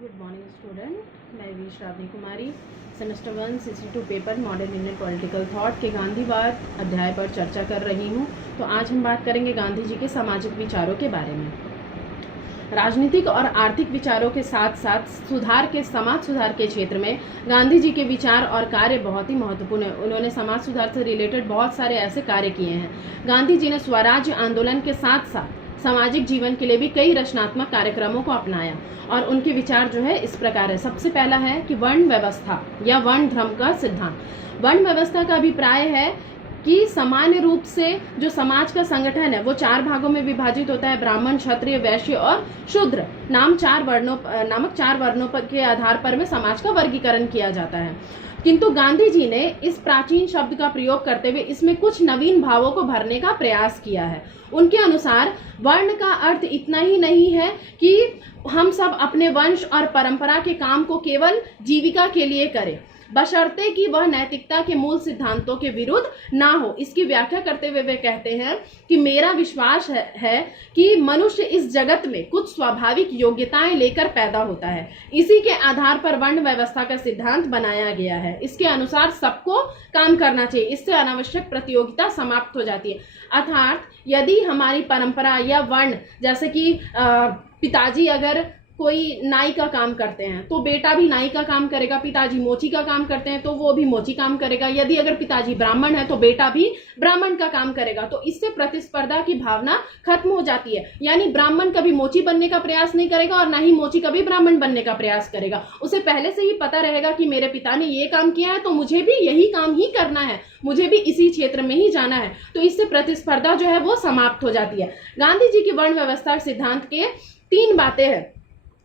Good morning student, मैं V Shravani Kumari semester 1 62 paper modern Indian political thought के गांधीवाद अध्याय पर चर्चा कर रही हूं। तो आज हम बात करेंगे गांधी जी के सामाजिक विचारों के बारे में। राजनीतिक और आर्थिक विचारों के साथ साथ समाज सुधार के क्षेत्र में गांधी जी के विचार और कार्य बहुत ही महत्वपूर्ण है। उन्होंने समाज सुधार से रिलेटेड बहुत सारे ऐसे कार्य किए हैं। गांधी जी ने स्वराज्य आंदोलन के साथ साथ सामाजिक जीवन के लिए भी कई रचनात्मक कार्यक्रमों को अपनाया और उनके विचार जो है इस प्रकार है। सबसे पहला है कि वर्ण व्यवस्था या वर्ण धर्म का सिद्धांत। वर्ण व्यवस्था का अभिप्राय है कि सामान्य रूप से जो समाज का संगठन है वो 4 भागों में विभाजित होता है। ब्राह्मण, क्षत्रिय, वैश्य और शूद्र नामक 4 वर्णों के आधार पर में समाज का वर्गीकरण किया जाता है। किंतु गांधी जी ने इस प्राचीन शब्द का प्रयोग करते हुए इसमें कुछ नवीन भावों को भरने का प्रयास किया है। उनके अनुसार वर्ण का अर्थ इतना ही नहीं है कि हम सब अपने वंश और परंपरा के काम को केवल जीविका के लिए करें, बशर्ते कि वह नैतिकता के मूल सिद्धांतों के विरुद्ध ना हो। इसकी व्याख्या करते हुए वे कहते हैं कि मेरा विश्वास है कि मनुष्य इस जगत में कुछ स्वाभाविक योग्यताएं लेकर पैदा होता है। इसी के आधार पर वर्ण व्यवस्था का सिद्धांत बनाया गया है। इसके अनुसार सबको काम करना चाहिए। इससे अनावश्यक प्रतियोगिता समाप्त हो जाती है। अर्थात यदि हमारी परंपरा या वर्ण, जैसे कि पिताजी अगर कोई नाई का काम करते हैं तो बेटा भी नाई का काम करेगा, पिताजी मोची का काम करते हैं तो वो भी मोची काम करेगा, यदि अगर पिताजी ब्राह्मण है तो बेटा भी ब्राह्मण का काम करेगा। तो इससे प्रतिस्पर्धा की भावना खत्म हो जाती है। यानी ब्राह्मण कभी मोची बनने का प्रयास नहीं करेगा और ना ही मोची कभी ब्राह्मण बनने का प्रयास करेगा। उसे पहले से ही पता रहेगा कि मेरे पिता ने ये काम किया है तो मुझे भी यही काम ही करना है, मुझे भी इसी क्षेत्र में ही जाना है। तो इससे प्रतिस्पर्धा जो है वो समाप्त हो जाती है। गांधी जी की वर्ण व्यवस्था सिद्धांत के 3 बातें हैं।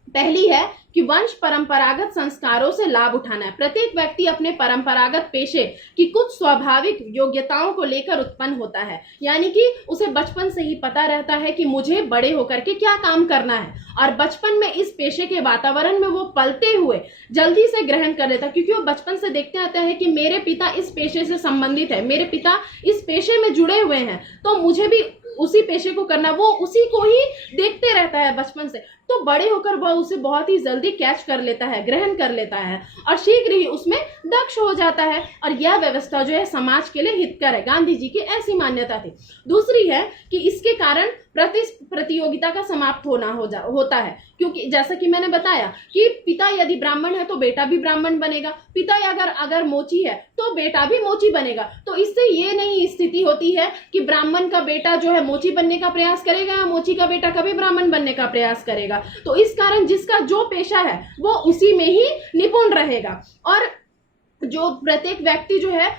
पहली है कि वंश परंपरागत संस्कारों से लाभ उठाना है। प्रत्येक व्यक्ति अपने परंपरागत पेशे की कुछ स्वाभाविक योग्यताओं को लेकर उत्पन्न होता है। यानी कि उसे बचपन से ही पता रहता है कि मुझे बड़े होकर के क्या काम करना है, और बचपन में इस पेशे के वातावरण में वो पलते हुए जल्दी से ग्रहण कर लेता है, क्योंकि वो बचपन से देखते आते हैं कि मेरे पिता इस पेशे से संबंधित है, मेरे पिता इस पेशे में जुड़े हुए हैं, तो मुझे भी उसी पेशे को करना। वो उसी को ही देखते रहता है बचपन से, तो बड़े होकर वह उसे बहुत ही जल्दी कैच कर लेता है, ग्रहण कर लेता है और शीघ्र ही उसमें दक्ष हो जाता है। और यह व्यवस्था जो है समाज के लिए हितकर है। गांधी जी की ऐसी मान्यता थी। दूसरी है कि इसके कारण प्रतियोगिता का समाप्त होता है, क्योंकि जैसा कि मैंने बताया कि पिता यदि ब्राह्मण है तो बेटा भी ब्राह्मण बनेगा, पिता अगर मोची है तो बेटा भी मोची बनेगा। तो इससे ये नहीं स्थिति होती है कि ब्राह्मण का बेटा जो है मोची बनने का प्रयास करेगा या मोची का बेटा कभी ब्राह्मण बनने का प्रयास करेगा। तो इस कारण जिसका जो पेशा है वो उसी में ही निपुण रहेगा। और जो प्रत्येक व्यक्ति जो है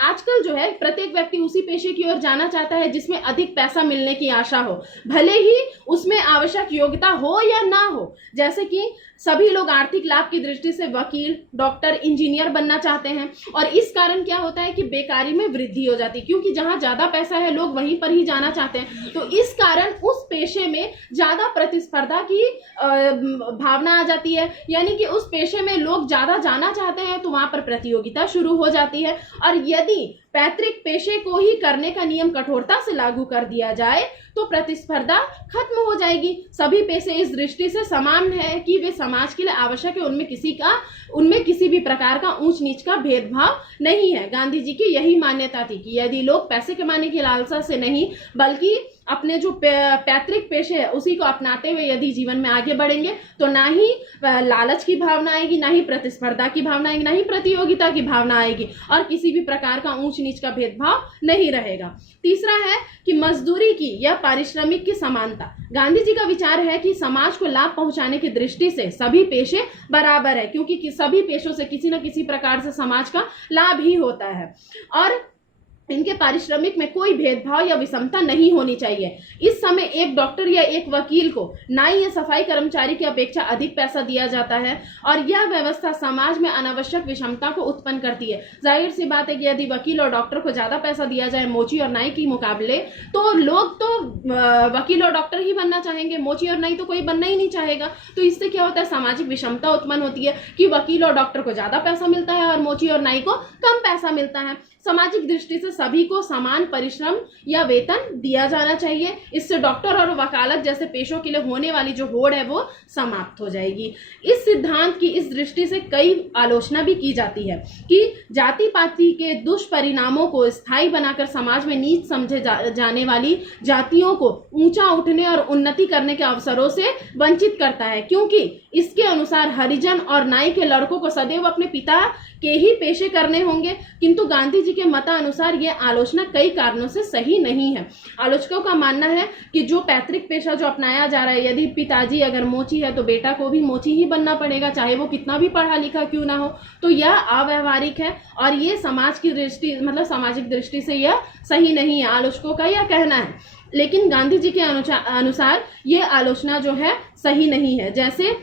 आजकल जो है प्रत्येक व्यक्ति उसी पेशे की ओर जाना चाहता है जिसमें अधिक पैसा मिलने की आशा हो, भले ही उसमें आवश्यक योग्यता हो या ना हो। जैसे कि सभी लोग आर्थिक लाभ की दृष्टि से वकील, डॉक्टर, इंजीनियर बनना चाहते हैं, और इस कारण क्या होता है कि बेकारी में वृद्धि हो जाती है, क्योंकि जहां ज्यादा पैसा है लोग वहीं पर ही जाना चाहते हैं। तो इस कारण उस पेशे में ज्यादा प्रतिस्पर्धा की भावना आ जाती है। यानी कि उस पेशे में लोग ज्यादा जाना चाहते हैं तो वहां पर प्रतियोगिता शुरू हो जाती है। और यदि पैतृक पेशे को ही करने का नियम कठोरता से लागू कर दिया जाए तो प्रतिस्पर्धा खत्म हो जाएगी। सभी पेशे इस दृष्टि से समान है कि वे समाज के लिए आवश्यक है, उनमें किसी भी प्रकार का ऊंच नीच का भेदभाव नहीं है। गांधी जी की यही मान्यता थी कि यदि लोग पैसे कमाने की लालसा से नहीं बल्कि अपने जो पैतृक पेशे है उसी को अपनाते हुए यदि जीवन में आगे बढ़ेंगे तो ना ही लालच की भावना आएगी, ना ही प्रतिस्पर्धा की भावना आएगी, ना ही प्रतियोगिता की भावना आएगी, और किसी भी प्रकार का ऊंच नीच का भेदभाव नहीं रहेगा। तीसरा है कि मजदूरी की या पारिश्रमिक की समानता। गांधी जी का विचार है कि समाज को लाभ पहुंचाने की दृष्टि से सभी पेशे बराबर है, क्योंकि सभी पेशों से किसी न किसी प्रकार से समाज का लाभ ही होता है और इनके पारिश्रमिक में कोई भेदभाव या विषमता नहीं होनी चाहिए। इस समय एक डॉक्टर या एक वकील को नाई या सफाई कर्मचारी की अपेक्षा अधिक पैसा दिया जाता है, और यह व्यवस्था समाज में अनावश्यक विषमता को उत्पन्न करती है। जाहिर सी बात है कि यदि वकील और डॉक्टर को ज्यादा पैसा दिया जाए मोची और नाई के मुकाबले, तो लोग तो वकील और डॉक्टर ही बनना चाहेंगे, मोची और नाई तो कोई बनना ही नहीं चाहेगा। तो इससे क्या होता है, सामाजिक विषमता उत्पन्न होती है कि वकील और डॉक्टर को ज्यादा पैसा मिलता है और मोची और नाई को कम पैसा मिलता है। सामाजिक दृष्टि से सभी को समान परिश्रम या वेतन दिया जाना चाहिए। इससे डॉक्टर और वकालत जैसे पेशों के लिए होने वाली जो होड़ है वो समाप्त हो जाएगी। इस सिद्धांत की इस दृष्टि से कई आलोचना भी की जाती है कि जाति पाति के दुष्परिणामों को स्थायी बनाकर समाज में नीच समझे जाने वाली जातियों को ऊंचा उठने और उन्नति करने के अवसरों से वंचित करता है, क्योंकि इसके अनुसार हरिजन और नाई के लड़कों को सदैव अपने पिता के ही पेशे करने होंगे। किंतु गांधी जी के मतानुसार यह आलोचना कई कारणों से सही नहीं है। आलोचकों का मानना है कि जो पैतृक पेशा जो अपनाया जा रहा है, यदि पिताजी अगर मोची है तो बेटा को भी मोची ही बनना पड़ेगा, चाहे वो कितना भी पढ़ा लिखा क्यों ना हो, तो यह अव्यावहारिक है और ये समाज की दृष्टि मतलब सामाजिक दृष्टि से यह सही नहीं है, आलोचकों का यह कहना है। लेकिन गांधी जी के अनुसार ये आलोचना जो है सही नहीं है। जैसे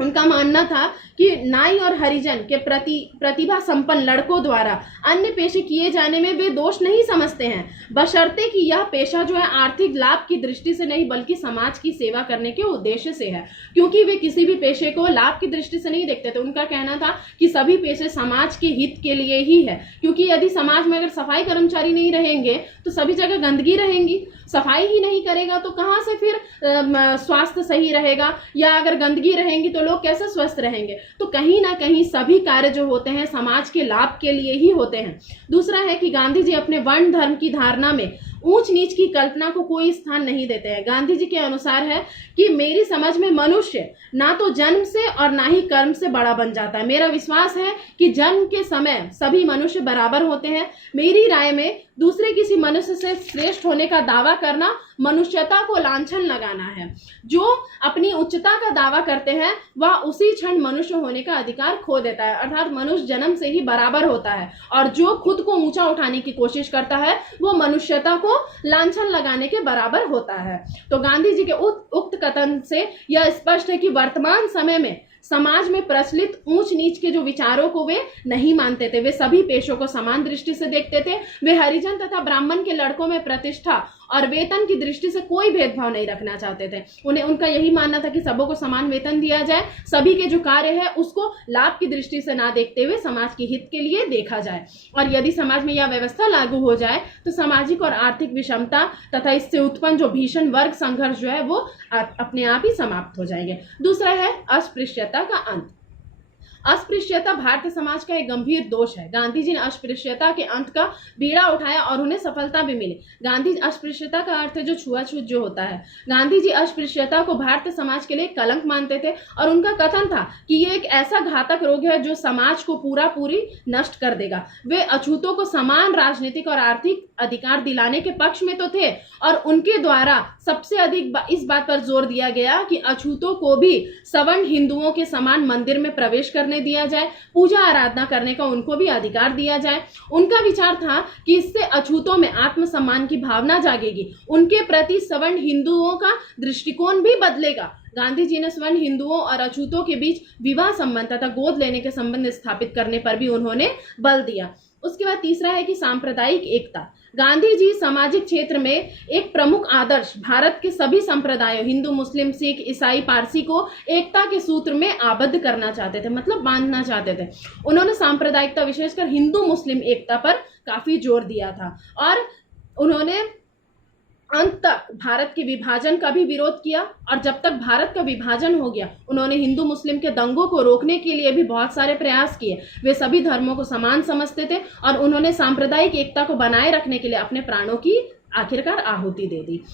उनका मानना था कि नाई और हरिजन के प्रतिभा संपन्न लड़कों द्वारा अन्य पेशे किए जाने में वे दोष नहीं समझते हैं, बशर्ते कि यह पेशा जो है आर्थिक लाभ की दृष्टि से नहीं बल्कि समाज की सेवा करने के उद्देश्य से है, क्योंकि वे किसी भी पेशे को लाभ की दृष्टि से नहीं देखते थे। उनका कहना था कि सभी पेशे समाज के हित के लिए ही है, क्योंकि यदि समाज में अगर सफाई कर्मचारी नहीं रहेंगे तो सभी जगह गंदगी रहेंगी, सफाई ही नहीं करेगा तो कहाँ से फिर स्वास्थ्य सही रहेगा, या अगर गंदगी रहेंगी तो लोग कैसे स्वस्थ रहेंगे। तो कहीं ना कहीं सभी कार्य जो होते हैं समाज के लाभ के लिए ही होते हैं। दूसरा है कि गांधी जी अपने वर्ण धर्म की धारणा में ऊंच नीच की कल्पना को कोई स्थान नहीं देते हैं। गांधी जी के अनुसार है कि मेरी समझ में मनुष्य ना तो जन्म से और ना ही कर्म से बड़ा बन जाता है। मेरा विश्वास है कि जन्म के समय सभी मनुष्य बराबर होते हैं। मेरी राय में दूसरे किसी मनुष्य से श्रेष्ठ होने का दावा करना मनुष्यता को लांछन लगाना है। जो अपनी उच्चता का दावा करते हैं वह उसी क्षण मनुष्य होने का अधिकार खो देता है, अर्थात मनुष्य जन्म से ही बराबर होता है, और जो खुद को ऊंचा उठाने की कोशिश करता है वो मनुष्यता को लांछन लगाने के बराबर होता है। तो गांधी जी के उक्त कथन से यह स्पष्ट है कि वर्तमान समय में समाज में प्रचलित ऊंच नीच के जो विचारों को वे नहीं मानते थे। वे सभी पेशों को समान दृष्टि से देखते थे। वे हरिजन तथा ब्राह्मण के लड़कों में प्रतिष्ठा और वेतन की दृष्टि से कोई भेदभाव नहीं रखना चाहते थे। उनका यही मानना था कि सबों को समान वेतन दिया जाए, सभी के जो कार्य है उसको लाभ की दृष्टि से ना देखते हुए समाज के हित के लिए देखा जाए। और यदि समाज में यह व्यवस्था लागू हो जाए तो सामाजिक और आर्थिक विषमता तथा इससे उत्पन्न जो भीषण वर्ग संघर्ष जो है वो अपने आप ही समाप्त हो जाएंगे। दूसरा है अस्पृश्यता का अंत। अस्पृश्यता भारतीय समाज का एक गंभीर दोष है। गांधी जी ने अस्पृश्यता के अंत का बीड़ा उठाया और उन्हें सफलता भी मिली। गांधी अस्पृश्यता का अर्थ है जो छुआछूत जो होता है। गांधी जी अस्पृश्यता को भारतीय समाज के लिए कलंक मानते थे और उनका कथन था कि ये एक ऐसा घातक रोग है जो समाज को पूरी नष्ट कर देगा। वे अछूतों को समान राजनीतिक और आर्थिक अधिकार दिलाने के पक्ष में तो थे और उनके द्वारा सबसे अधिक इस बात पर जोर दिया गया कि अछूतों को भी सवर्ण हिंदुओं के समान मंदिर में प्रवेश करने दिया जाए, पूजा आराधना करने का उनको भी अधिकार दिया जाए। उनका विचार था कि इससे अछूतों में आत्मसम्मान की भावना जागेगी, उनके प्रति सवर्ण हिंदुओं का दृष्टिकोण भी बदलेगा। गांधी जी ने सवर्ण हिंदुओं और अछूतों के बीच विवाह संबंध तथा गोद लेने के संबंध स्थापित करने पर भी उन्होंने बल दिया। उसके बाद तीसरा है कि सांप्रदायिक एकता। गांधी जी सामाजिक क्षेत्र में एक प्रमुख आदर्श भारत के सभी संप्रदायों हिंदू, मुस्लिम, सिख, ईसाई, पारसी को एकता के सूत्र में आबद्ध करना चाहते थे, मतलब बांधना चाहते थे। उन्होंने सांप्रदायिकता विशेषकर हिंदू मुस्लिम एकता पर काफी जोर दिया था और उन्होंने अंत तक भारत के विभाजन का भी विरोध किया। और जब तक भारत का विभाजन हो गया उन्होंने हिंदू मुस्लिम के दंगों को रोकने के लिए भी बहुत सारे प्रयास किए। वे सभी धर्मों को समान समझते थे और उन्होंने सांप्रदायिक एकता को बनाए रखने के लिए अपने प्राणों की आखिरकार आहुति दे दी।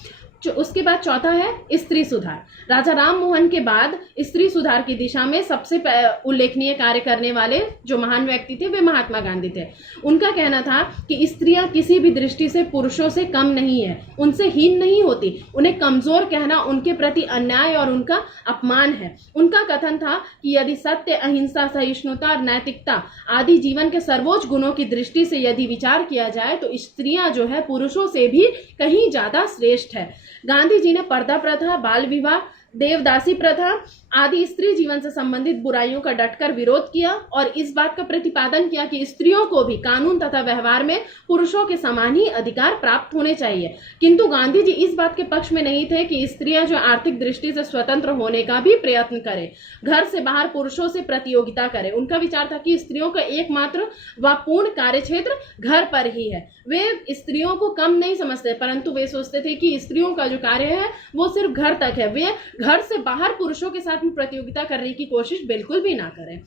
उसके बाद चौथा है स्त्री सुधार। राजा राम मोहन के बाद स्त्री सुधार की दिशा में सबसे उल्लेखनीय कार्य करने वाले जो महान व्यक्ति थे वे महात्मा गांधी थे। उनका कहना था कि स्त्रियां किसी भी दृष्टि से पुरुषों से कम नहीं है, उनसे हीन नहीं होती, उन्हें कमजोर कहना उनके प्रति अन्याय और उनका अपमान है। उनका कथन था कि यदि सत्य, अहिंसा, सहिष्णुता और नैतिकता आदि जीवन के सर्वोच्च गुणों की दृष्टि से यदि विचार किया जाए तो स्त्रियां जो है पुरुषों से भी कहीं ज्यादा श्रेष्ठ है। गांधी जी ने पर्दा प्रथा, बाल विवाह, देवदासी प्रथा आदि स्त्री जीवन से संबंधित बुराइयों का डटकर विरोध किया और इस बात का प्रतिपादन किया कि स्त्रियों को भी कानून तथा व्यवहार में पुरुषों के समान ही अधिकार प्राप्त होने चाहिए। किंतु गांधी जी इस बात के पक्ष में नहीं थे कि स्त्रियां जो आर्थिक दृष्टि से स्वतंत्र होने का भी प्रयत्न करें, घर से बाहर पुरुषों से प्रतियोगिता करें। उनका विचार था कि स्त्रियों का एकमात्र व पूर्ण कार्यक्षेत्र घर पर ही है। वे स्त्रियों को कम नहीं समझते, परंतु वे सोचते थे कि स्त्रियों का जो कार्य है वो सिर्फ घर तक है। वे घर से बाहर पुरुषों के साथ प्रतियोगिता करने की कोशिश बिल्कुल भी ना करें।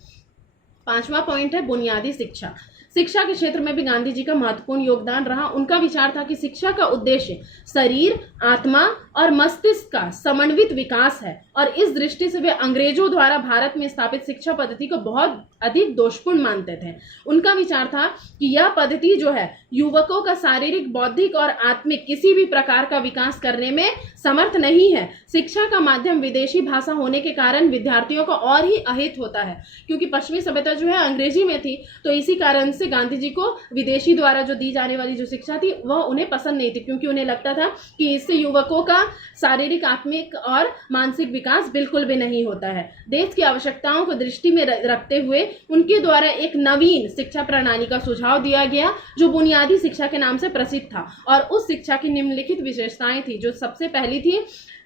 5वां पॉइंट है बुनियादी शिक्षा। शिक्षा के क्षेत्र में भी गांधी जी का महत्वपूर्ण योगदान रहा। उनका विचार था कि शिक्षा का उद्देश्य शरीर, आत्मा और मस्तिष्क का समन्वित विकास है और इस दृष्टि से वे अंग्रेजों द्वारा भारत में स्थापित शिक्षा पद्धति को बहुत अधिक दोषपूर्ण मानते थे। उनका विचार था कि यह पद्धति जो है युवकों का शारीरिक, बौद्धिक और आत्मिक किसी भी प्रकार का विकास करने में समर्थ नहीं है। शिक्षा का माध्यम विदेशी भाषा होने के कारण विद्यार्थियों को और ही अहित होता है, क्योंकि पश्चिमी सभ्यता जो है अंग्रेजी में थी, तो इसी कारण से गांधी जी को विदेशी द्वारा जो दी जाने वाली जो शिक्षा थी वह उन्हें पसंद नहीं थी, क्योंकि उन्हें लगता था कि इससे युवकों का शारीरिक, आत्मिक और मानसिक विकास बिल्कुल भी नहीं होता है। देश की आवश्यकताओं को दृष्टि में रखते हुए उनके द्वारा एक नवीन शिक्षा प्रणाली का सुझाव दिया गया जो बुनियादी शिक्षा के नाम से प्रसिद्ध था। और उस शिक्षा की निम्नलिखित विशेषताएं थी। जो सबसे पहली थी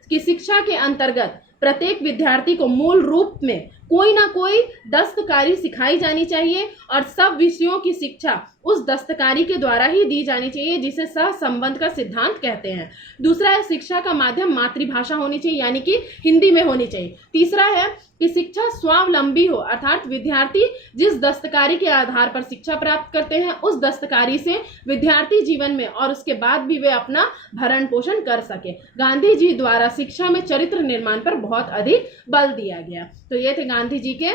कि शिक्षा के अंतर्गत प्रत्येक विद्यार्थी को मूल रूप में कोई ना कोई दस्तकारी सिखाई जानी चाहिए और सब विषयों की शिक्षा उस दस्तकारी के द्वारा ही दी जानी चाहिए, जिसे सहसंबंध का सिद्धांत कहते हैं। दूसरा है शिक्षा का माध्यम मातृभाषा होनी चाहिए, यानी कि हिंदी में होनी चाहिए। तीसरा है कि शिक्षा स्वावलंबी हो, अर्थात विद्यार्थी जिस दस्तकारी के आधार पर शिक्षा प्राप्त करते हैं उस दस्तकारी से विद्यार्थी जीवन में और उसके बाद भी वे अपना भरण पोषण कर सके। गांधी जी द्वारा शिक्षा में चरित्र निर्माण पर बहुत अधिक बल दिया गया। तो ये थे गांधी जी के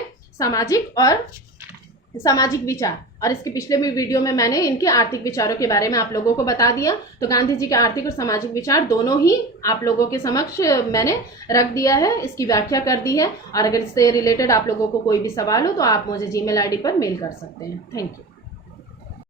सामाजिक विचार। और इसके पिछले भी वीडियो में मैंने इनके आर्थिक विचारों के बारे में आप लोगों को बता दिया। तो गांधी जी के आर्थिक और सामाजिक विचार दोनों ही आप लोगों के समक्ष मैंने रख दिया है, इसकी व्याख्या कर दी है। और अगर इससे रिलेटेड आप लोगों को कोई भी सवाल हो तो आप मुझे जीमेल आईडी पर मेल कर सकते हैं। Thank you.